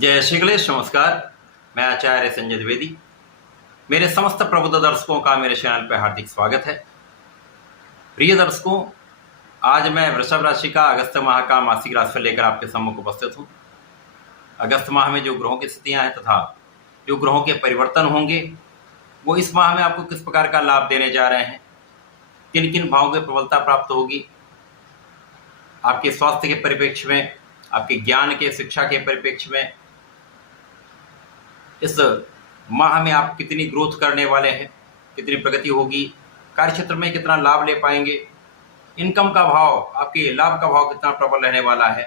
जय श्री गणेश। नमस्कार। मैं आचार्य संजय द्विवेदी। मेरे समस्त प्रबुद्ध दर्शकों का मेरे चैनल पर हार्दिक स्वागत है। प्रिय दर्शकों, आज मैं वृषभ राशि का अगस्त माह का मासिक राशिफल लेकर आपके सम्मुख उपस्थित हूँ। अगस्त माह में जो ग्रहों की स्थितियां हैं तथा जो ग्रहों के परिवर्तन होंगे वो इस माह में आपको किस प्रकार का लाभ देने जा रहे हैं, किन किन भावों की प्रबलता प्राप्त होगी, आपके स्वास्थ्य के परिप्रेक्ष्य में, आपके ज्ञान के शिक्षा के परिप्रेक्ष्य में इस माह में आप कितनी ग्रोथ करने वाले हैं, कितनी प्रगति होगी, कार्य क्षेत्र में कितना लाभ ले पाएंगे, इनकम का भाव, आपके लाभ का भाव कितना प्रबल रहने वाला है,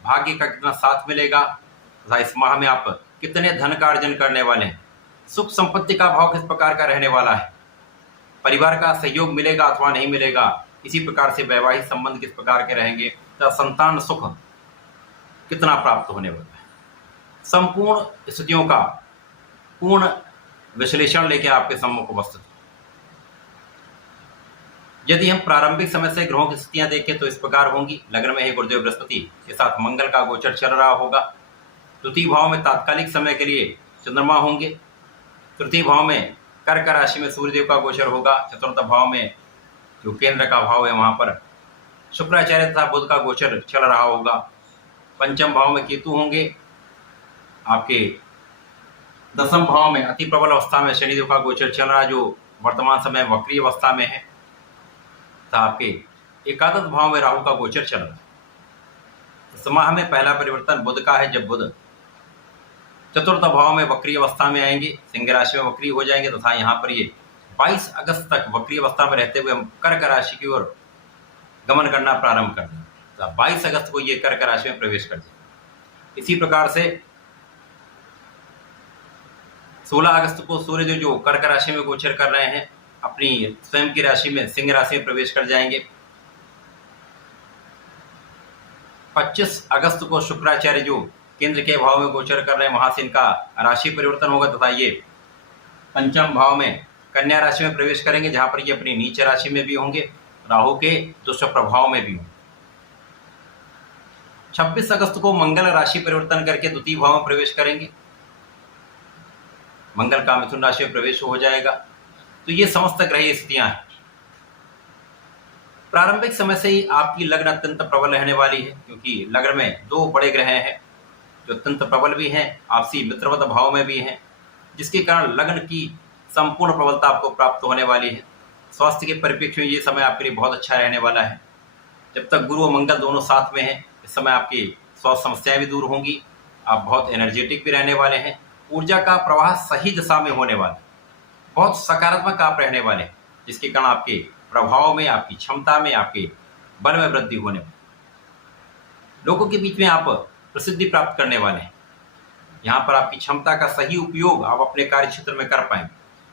भाग्य का कितना साथ मिलेगा तथा इस माह में आप कितने धन का अर्जन करने वाले हैं, सुख संपत्ति का भाव किस प्रकार का रहने वाला है, परिवार का सहयोग मिलेगा अथवा नहीं मिलेगा, इसी प्रकार से वैवाहिक संबंध किस प्रकार के रहेंगे तथा संतान सुख कितना प्राप्त होने वाला है। संपूर्ण स्थितियों का पूर्ण विश्लेषण लेकर आपके सम्मुख उपस्थित। यदि हम प्रारंभिक समय से ग्रहों की स्थितियां देखें तो इस प्रकार होंगी। लग्न में है गुरुदेव बृहस्पति के साथ मंगल का गोचर चल रहा होगा। तृतीय भाव में तात्कालिक समय के लिए चंद्रमा होंगे। तृतीय भाव में कर्क राशि में सूर्यदेव का गोचर होगा। चतुर्थ भाव में जो केंद्र का भाव है वहां पर शुक्राचार्य तथा बुध का गोचर चल रहा होगा। पंचम भाव में केतु होंगे। आपके दसम भाव में अति प्रबल अवस्था में शनिदेव का गोचर चल रहा है, जो वर्तमान समय वक्री अवस्था में है। तथा आपके एकादश भाव में राहु का गोचर चल रहा है। इस माह में पहला परिवर्तन बुध का है, जब बुध चतुर्थ भाव में वक्री अवस्था में आएंगे, सिंह राशि में वक्री हो जाएंगे तथा यहाँ पर ये 22 अगस्त तक वक्री अवस्था में रहते हुए हम कर्क राशि की ओर गमन करना प्रारंभ कर देंगे। 22 अगस्त को ये कर्क राशि में प्रवेश कर देंगे। इसी प्रकार से 16 अगस्त को सूर्य जो कर्क राशि में गोचर कर रहे हैं अपनी स्वयं की राशि में सिंह राशि में प्रवेश कर जाएंगे। 25 अगस्त को शुक्राचार्य जो केंद्र के भाव में गोचर कर रहे हैं वहां से इनका राशि परिवर्तन होगा तथा ये पंचम भाव में कन्या राशि में प्रवेश करेंगे, जहां पर ये अपनी नीच राशि में भी होंगे, राहु के दुष्प्रभाव में भी होंगे। 26 अगस्त को मंगल राशि परिवर्तन करके द्वितीय भाव में प्रवेश करेंगे। मंगल का मिथुन राशि में प्रवेश हो जाएगा। तो ये समस्त ग्रह स्थितियां हैं। प्रारंभिक समय से ही आपकी लग्न अत्यंत प्रबल रहने वाली है, क्योंकि लग्न में दो बड़े ग्रह हैं जो अत्यंत प्रबल भी हैं, आपसी मित्रवत भाव में भी हैं, जिसके कारण लग्न की संपूर्ण प्रबलता आपको प्राप्त होने वाली है। स्वास्थ्य के परिप्रेक्ष्य में ये समय आपके लिए बहुत अच्छा रहने वाला है। जब तक गुरु और मंगल दोनों साथ में हैं, इस समय आपकी स्वास्थ्य समस्याएं भी दूर होंगी। आप बहुत एनर्जेटिक भी रहने वाले हैं। ऊर्जा का प्रवाह सही दिशा में होने वाला है। बहुत सकारात्मक आप रहने वाले हैं, जिसके कारण आपके प्रभाव में, आपकी क्षमता में, आपके बल में वृद्धि होने वाली। लोगों के बीच में आप प्रसिद्धि प्राप्त करने वाले हैं। यहाँ पर आपकी क्षमता का सही उपयोग आप अपने कार्य क्षेत्र में कर पाएंगे,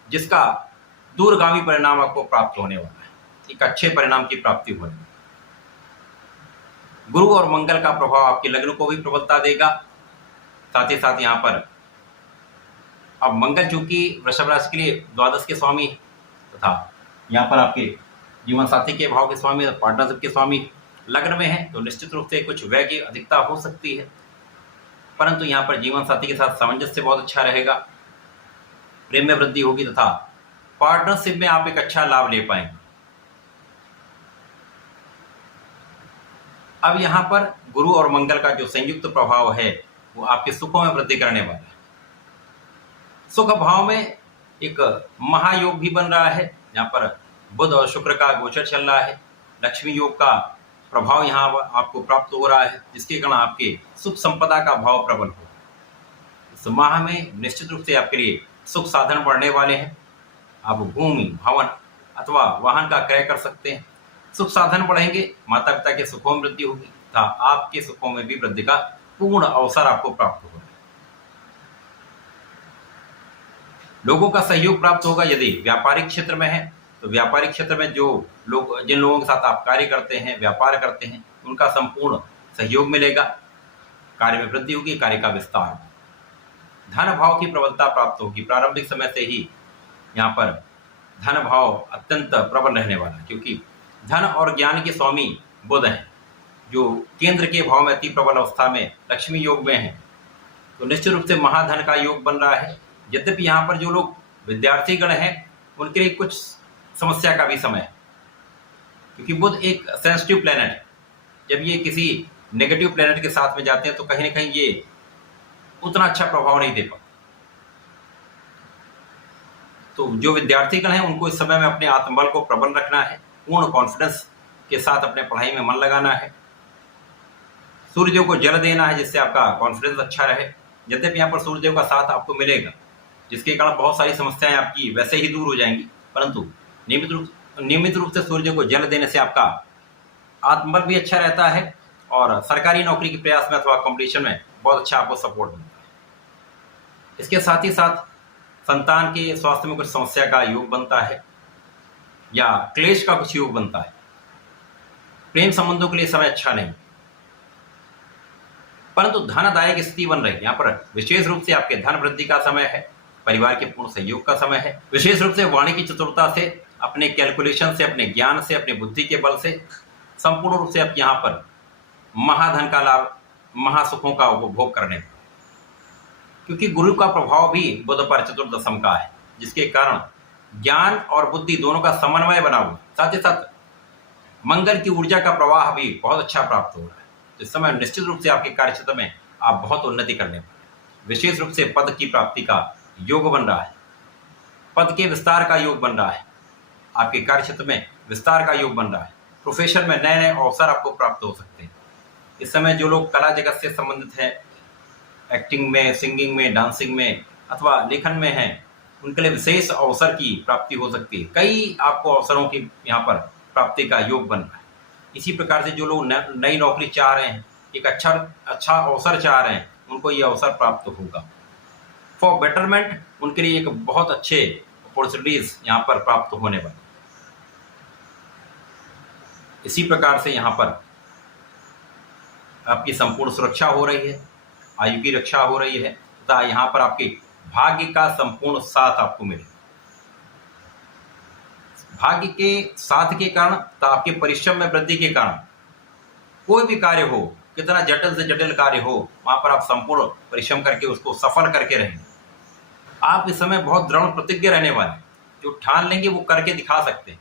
जिसका दूरगामी परिणाम आपको प्राप्त होने वाला है। एक अच्छे परिणाम की प्राप्ति होने वाली। गुरु और मंगल का प्रभाव आपके लग्न को भी प्रबलता देगा। साथ ही साथ यहाँ पर अब मंगल चूंकि वृषभ राशि के लिए द्वादश के स्वामी तथा यहाँ पर आपके जीवन साथी के भाव के स्वामी, पार्टनरशिप के स्वामी लग्न में है, तो निश्चित रूप से कुछ व्यय की अधिकता हो सकती है, परंतु यहाँ पर जीवन साथी के साथ सामंजस्य बहुत अच्छा रहेगा। प्रेम में वृद्धि होगी तथा पार्टनरशिप में आप एक अच्छा लाभ ले पाएंगे। अब यहाँ पर गुरु और मंगल का जो संयुक्त प्रभाव है वो आपके सुखों में वृद्धि करने वाला है। सुख भाव में एक महायोग भी बन रहा है। यहाँ पर बुध और शुक्र का गोचर चल रहा है। लक्ष्मी योग का प्रभाव यहाँ आपको प्राप्त हो रहा है, जिसके कारण आपके सुख संपदा का भाव प्रबल हो। इस माह में निश्चित रूप से आपके लिए सुख साधन बढ़ने वाले हैं। आप भूमि, भवन अथवा वाहन का क्रय कर सकते हैं। सुख साधन बढ़ेंगे, माता पिता के सुखों में वृद्धि होगी तथा आपके सुखों में भी वृद्धि का पूर्ण अवसर आपको प्राप्त होगा। लोगों का सहयोग प्राप्त होगा। यदि व्यापारिक क्षेत्र में है तो व्यापारिक क्षेत्र में जो लोग, जिन लोगों के साथ आप कार्य करते हैं, व्यापार करते हैं, उनका संपूर्ण सहयोग मिलेगा। कार्य में वृद्धि होगी, कार्य का विस्तार। धन भाव की प्रबलता प्राप्त होगी। प्रारंभिक समय से ही यहाँ पर धन भाव अत्यंत प्रबल रहने वाला है, क्योंकि धन और ज्ञान के स्वामी बुध हैं, जो केंद्र के भाव में अति प्रबल अवस्था में लक्ष्मी योग में है। तो निश्चित रूप से महाधन का योग बन रहा है। यद्यपि यहाँ पर जो लोग विद्यार्थी गण हैं उनके लिए कुछ समस्या का भी समय है, क्योंकि बुध एक सेंसिटिव प्लेनेट है। जब ये किसी नेगेटिव प्लेनेट के साथ में जाते हैं तो कहीं ना कहीं ये उतना अच्छा प्रभाव नहीं दे पाते। तो जो विद्यार्थीगण हैं उनको इस समय में अपने आत्मबल को प्रबल रखना है, पूर्ण कॉन्फिडेंस के साथ अपने पढ़ाई में मन लगाना है, सूर्यदेव को जल देना है जिससे आपका कॉन्फिडेंस अच्छा रहे। यद्यपि यहाँ पर सूर्यदेव का साथ आपको मिलेगा, जिसके कारण बहुत सारी समस्याएं आपकी वैसे ही दूर हो जाएंगी, परंतु नियमित रूप से सूर्यदेव को जल देने से आपका आत्मबल भी अच्छा रहता है और सरकारी नौकरी के प्रयास में अथवा कॉम्पिटिशन में बहुत अच्छा आपको सपोर्ट मिलता है। इसके साथ ही साथ संतान के स्वास्थ्य में कुछ समस्या का योग बनता है या क्लेश का कुछ योग बनता है। प्रेम संबंधों के लिए समय अच्छा नहीं, परंतु धनदायक स्थिति बन रही है। यहाँ पर विशेष रूप से आपके धन वृद्धि का समय है, परिवार के पूर्ण सहयोग का समय है। विशेष रूप से वाणी की चतुरता से, अपने कैलकुलेशन से, अपने ज्ञान से, अपने बुद्धि के बल से संपूर्ण रूप से आप यहाँ पर महाधन का लाभ, महासुखों का उपभोग करने, क्योंकि गुरु का प्रभाव भी बुध पर चतुर्दशम का है, जिसके कारण ज्ञान और बुद्धि दोनों का समन्वय बना हुआ, साथ ही साथ मंगल की ऊर्जा का प्रवाह भी बहुत अच्छा प्राप्त हो रहा है। तो इस समय निश्चित रूप से आपके कार्यक्षेत्र में आप बहुत उन्नति करने वाले। विशेष रूप से पद की प्राप्ति का योग बन रहा है, पद के विस्तार का योग बन रहा है, आपके कार्यक्षेत्र में विस्तार का योग बन रहा है। प्रोफेशन में नए नए अवसर आपको प्राप्त हो सकते हैं। इस समय जो लोग कला जगत से संबंधित हैं, एक्टिंग में, सिंगिंग में, डांसिंग में अथवा लेखन में हैं, उनके लिए विशेष अवसर की प्राप्ति हो सकती है। कई आपको अवसरों की यहाँ पर प्राप्ति का योग बन रहा है। इसी प्रकार से जो लोग नई नौकरी चाह रहे हैं, एक अच्छा अवसर चाह रहे हैं, उनको ये अवसर प्राप्त होगा। फॉर बेटरमेंट उनके लिए एक बहुत अच्छे अपॉर्चुनिटीज यहाँ पर प्राप्त होने वाले। इसी प्रकार से यहाँ पर आपकी संपूर्ण सुरक्षा हो रही है, आयु की रक्षा हो रही है तथा यहाँ पर आपके भाग्य का संपूर्ण साथ आपको मिले। भाग्य के साथ के कारण तथा आपके परिश्रम में वृद्धि के कारण कोई भी कार्य हो, कितना जटिल से जटिल कार्य हो, वहां पर आप संपूर्ण परिश्रम करके उसको सफल करके रहेंगे। आप इस समय बहुत दृढ़ प्रतिज्ञ रहने वाले, जो ठान लेंगे वो करके दिखा सकते हैं।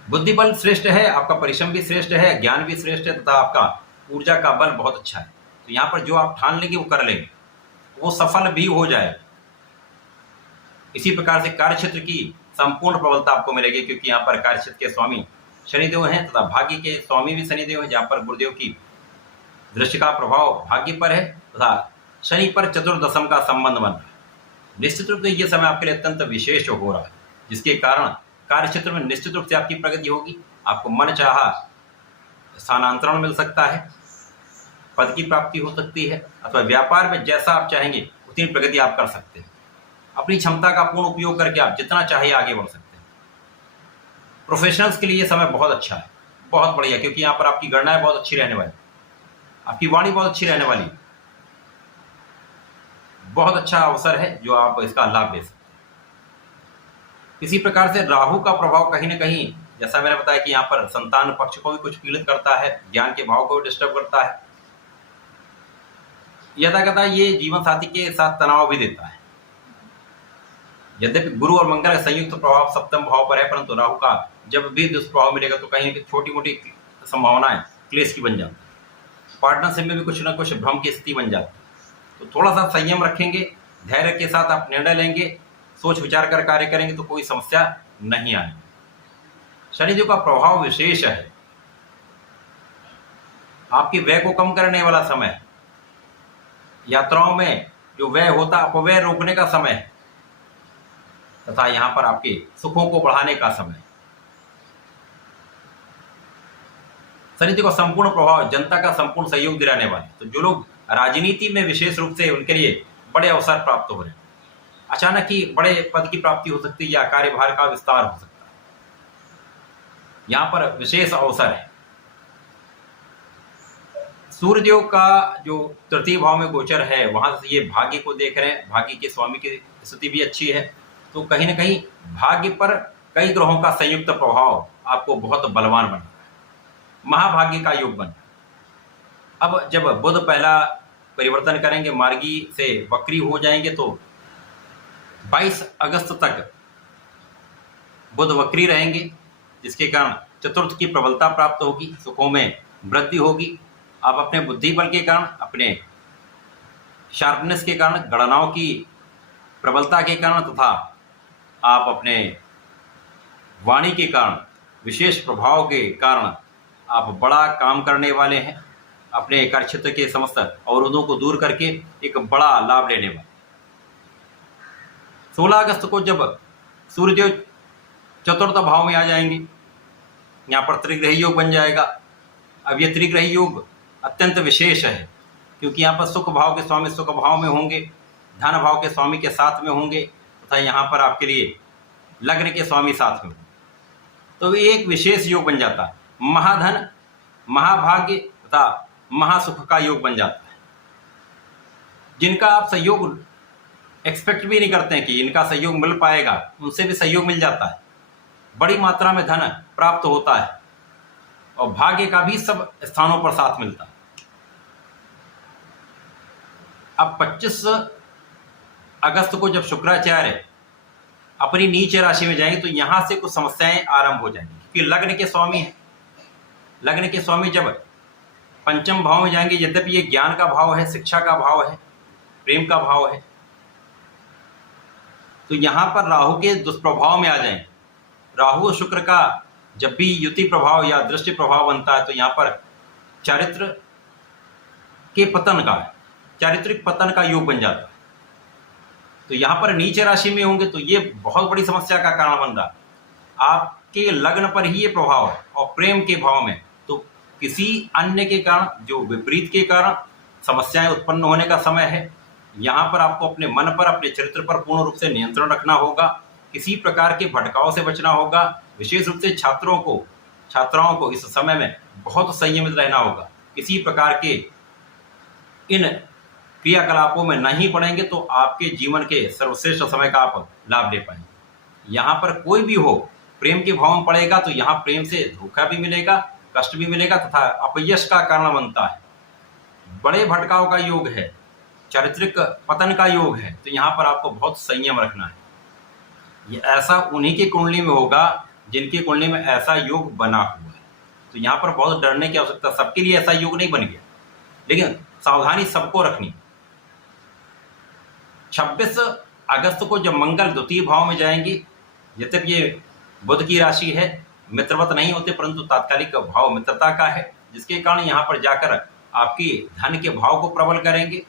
बुद्धि बल श्रेष्ठ है, आपका परिश्रम भी श्रेष्ठ है, ज्ञान भी श्रेष्ठ है तथा आपका ऊर्जा का बल बहुत अच्छा है। तो यहाँ पर जो आप ठान लेंगे वो कर लेंगे, वो सफल भी हो जाए। इसी प्रकार से कार्यक्षेत्र की संपूर्ण प्रबलता आपको मिलेगी, क्योंकि यहाँ पर कार्यक्षेत्र के स्वामी शनिदेव हैं तथा भाग्य के स्वामी भी शनिदेव हैं, जहाँ पर गुरुदेव की दृष्टि का प्रभाव भाग्य पर है तथा शनि पर चतुर्दशम का संबंध बन रहा है। निश्चित रूप से ये समय आपके लिए अत्यंत विशेष हो रहा है, जिसके कारण कार्यक्षेत्र में निश्चित रूप से आपकी प्रगति होगी। आपको मन चाहा स्थानांतरण मिल सकता है, पद की प्राप्ति हो सकती है, अथवा व्यापार में जैसा आप चाहेंगे उतनी प्रगति आप कर सकते हैं। अपनी क्षमता का पूर्ण उपयोग करके आप जितना चाहिए आगे बढ़ सकते हैं। प्रोफेशनल्स के लिए ये समय बहुत अच्छा है, बहुत बढ़िया, क्योंकि यहाँ पर आपकी गणनाएं बहुत अच्छी रहने वाली, आपकी वाणी बहुत अच्छी रहने वाली, बहुत अच्छा अवसर है जो आप इसका लाभ ले सकते हैं। इसी प्रकार से राहु का प्रभाव कहीं ना कहीं, जैसा मैंने बताया कि यहाँ पर संतान पक्ष को भी कुछ पीड़ित करता है, ज्ञान के भाव को भी डिस्टर्ब करता है, यथाकथा ये जीवन साथी के साथ तनाव भी देता है। यद्यपि गुरु और मंगल का संयुक्त प्रभाव सप्तम भाव पर है, परंतु राहु का जब भी दुष्प्रभाव मिलेगा तो कहीं छोटी मोटी संभावनाएं क्लेश की बन जाती है। पार्टनरशिप में भी कुछ ना कुछ भ्रम की स्थिति बन जाती है। तो थोड़ा सा संयम रखेंगे, धैर्य के साथ आप निर्णय लेंगे, सोच विचार कर कार्य करेंगे तो कोई समस्या नहीं आएगी। शनिदेव का प्रभाव विशेष है, आपके व्यय को कम करने वाला समय है। यात्राओं में जो व्यय होता अपव्यय रोकने का समय है तथा यहाँ पर आपके सुखों को बढ़ाने का समय। शनिदेव का संपूर्ण प्रभाव जनता का संपूर्ण सहयोग दिलाने वाले। तो जो लोग राजनीति में विशेष रूप से, उनके लिए बड़े अवसर प्राप्त हो रहे हैं। अचानक ही बड़े पद की प्राप्ति हो सकती है या कार्यभार का विस्तार हो सकता है, यहाँ पर विशेष अवसर है। सूर्यदेव का जो तृतीय भाव में गोचर है, वहां से ये भाग्य को देख रहे हैं, भाग्य के स्वामी की स्थिति भी अच्छी है। तो कहीं ना कहीं भाग्य पर कई ग्रहों का संयुक्त प्रभाव आपको बहुत बलवान बना रहा है, महाभाग्य का योग बन रहा है। अब जब बुध पहला परिवर्तन करेंगे, मार्गी से वक्री हो जाएंगे, तो 22 अगस्त तक बुध वक्री रहेंगे, जिसके कारण चतुर्थ की प्रबलता प्राप्त होगी, सुखों में वृद्धि होगी। आप अपने बुद्धि बल के कारण, अपने शार्पनेस के कारण, गणनाओं की प्रबलता के कारण तथा आप अपने वाणी के कारण, विशेष प्रभाव के कारण आप बड़ा काम करने वाले हैं। अपने कार्य क्षेत्र के समस्त अवरोधों को दूर करके एक बड़ा लाभ लेने वाले। 16 अगस्त को जब सूर्यदेव चतुर्थ भाव में आ जाएंगे, यहाँ पर त्रिग्रही योग बन जाएगा। अब ये त्रिग्रही योग अत्यंत विशेष है, क्योंकि यहाँ पर सुख भाव के स्वामी सुख भाव में होंगे, धन भाव के स्वामी के साथ में होंगे तथा यहाँ पर आपके लिए लग्न के स्वामी साथ में। तो ये एक विशेष योग बन जाता है, महाधन, महाभाग्य तथा महासुख का योग बन जाता है, जिनका आप सहयोग एक्सपेक्ट भी नहीं करते हैं कि इनका सहयोग मिल पाएगा, उनसे भी सहयोग मिल जाता है। बड़ी मात्रा में धन प्राप्त होता है और भाग्य का भी सब स्थानों पर साथ मिलता है। अब 25 अगस्त को जब शुक्राचार्य अपनी नीच राशि में जाएंगे, तो यहां से कुछ समस्याएं आरंभ हो जाएंगी, क्योंकि लग्न के स्वामी है। लग्न के स्वामी जब पंचम भाव में जाएंगे, यद्यपि ये ज्ञान का भाव है, शिक्षा का भाव है, प्रेम का भाव है, तो यहां पर राहु के दुष्प्रभाव में आ जाएंगे। राहु और शुक्र का जब भी युति प्रभाव या दृष्टि प्रभाव बनता है, तो यहाँ पर चारित्र के पतन का, चारित्रिक पतन का योग बन जाता है। तो यहाँ पर नीचे राशि में होंगे, तो ये बहुत बड़ी समस्या का कारण बन रहा है। आपके लग्न पर ही ये प्रभाव है और प्रेम के भाव में, तो किसी अन्य के कारण, जो विपरीत के कारण समस्याएं उत्पन्न होने का समय है। यहाँ पर आपको अपने मन पर, अपने चरित्र पर पूर्ण रूप से नियंत्रण रखना होगा। किसी प्रकार के भटकाव से बचना होगा। विशेष रूप से छात्राओं को इस समय में बहुत संयमित रहना होगा। किसी प्रकार के इन क्रियाकलापों में नहीं पड़ेंगे तो आपके जीवन के सर्वश्रेष्ठ समय का आप लाभ ले पाएंगे। यहाँ पर कोई भी हो, प्रेम के भाव में पड़ेगा तो यहाँ प्रेम से धोखा भी मिलेगा, कष्ट भी मिलेगा तथा अपयश का कारण बनता है। बड़े भटकाव का योग है, चारित्रिक पतन का योग है, तो यहाँ पर आपको बहुत संयम रखना है। ये ऐसा उन्हीं की कुंडली में होगा जिनकी कुंडली में ऐसा योग बना हुआ है। तो यहाँ पर बहुत डरने की आवश्यकता, सबके लिए ऐसा योग नहीं बन गया, लेकिन सावधानी सबको रखनी। 26 अगस्त को जब मंगल द्वितीय भाव में जाएंगे, यद्यपि ये बुध की राशि है, मित्रवत नहीं होते, परंतु तात्कालिक भाव मित्रता का है, जिसके कारण यहाँ पर जाकर आपकी धन के भाव को प्रबल करेंगे,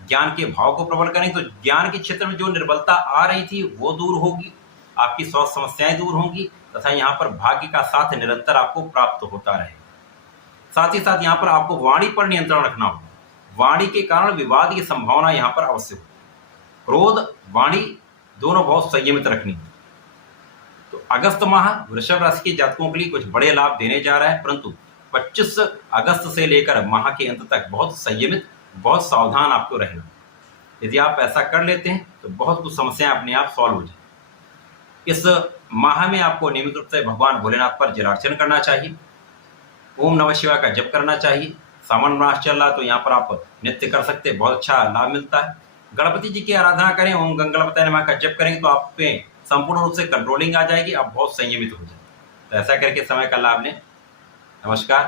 ज्ञान के भाव को प्रबल करेंगे। तो ज्ञान के क्षेत्र में जो निर्बलता आ रही थी वो दूर होगी, आपकी स्वास्थ्य समस्याएं दूर होंगी तथा यहाँ पर भाग्य का साथ निरंतर आपको प्राप्त होता रहेगा। साथ ही साथ यहाँ पर आपको वाणी पर नियंत्रण रखना होगा। वाणी के कारण विवाद की संभावना यहाँ पर अवश्य होगी। क्रोध, वाणी दोनों बहुत संयमित रखनी है। तो अगस्त माह वृषभ राशि के जातकों के लिए कुछ बड़े लाभ देने जा रहा है, परंतु 25 अगस्त से लेकर माह के अंत तक बहुत संयमित, बहुत सावधान आपको रहना। यदि आप ऐसा कर लेते हैं तो बहुत कुछ समस्याएं अपने आप सॉल्व हो जाए। इस माह में आपको नियमित रूप से भगवान भोलेनाथ पर जलार्चन करना चाहिए, ओम नमः शिवाय का जप करना चाहिए। सावन मास चल रहा तो यहाँ पर आप नित्य कर सकते हैं, बहुत अच्छा लाभ मिलता है। गणपति जी की आराधना करें, ओम गंगणपतये नमः का जप करेंगे तो आप पे संपूर्ण रूप से कंट्रोलिंग आ जाएगी, आप बहुत संयमित हो जाएंगे। तो ऐसा करके समय का लाभ लें। नमस्कार।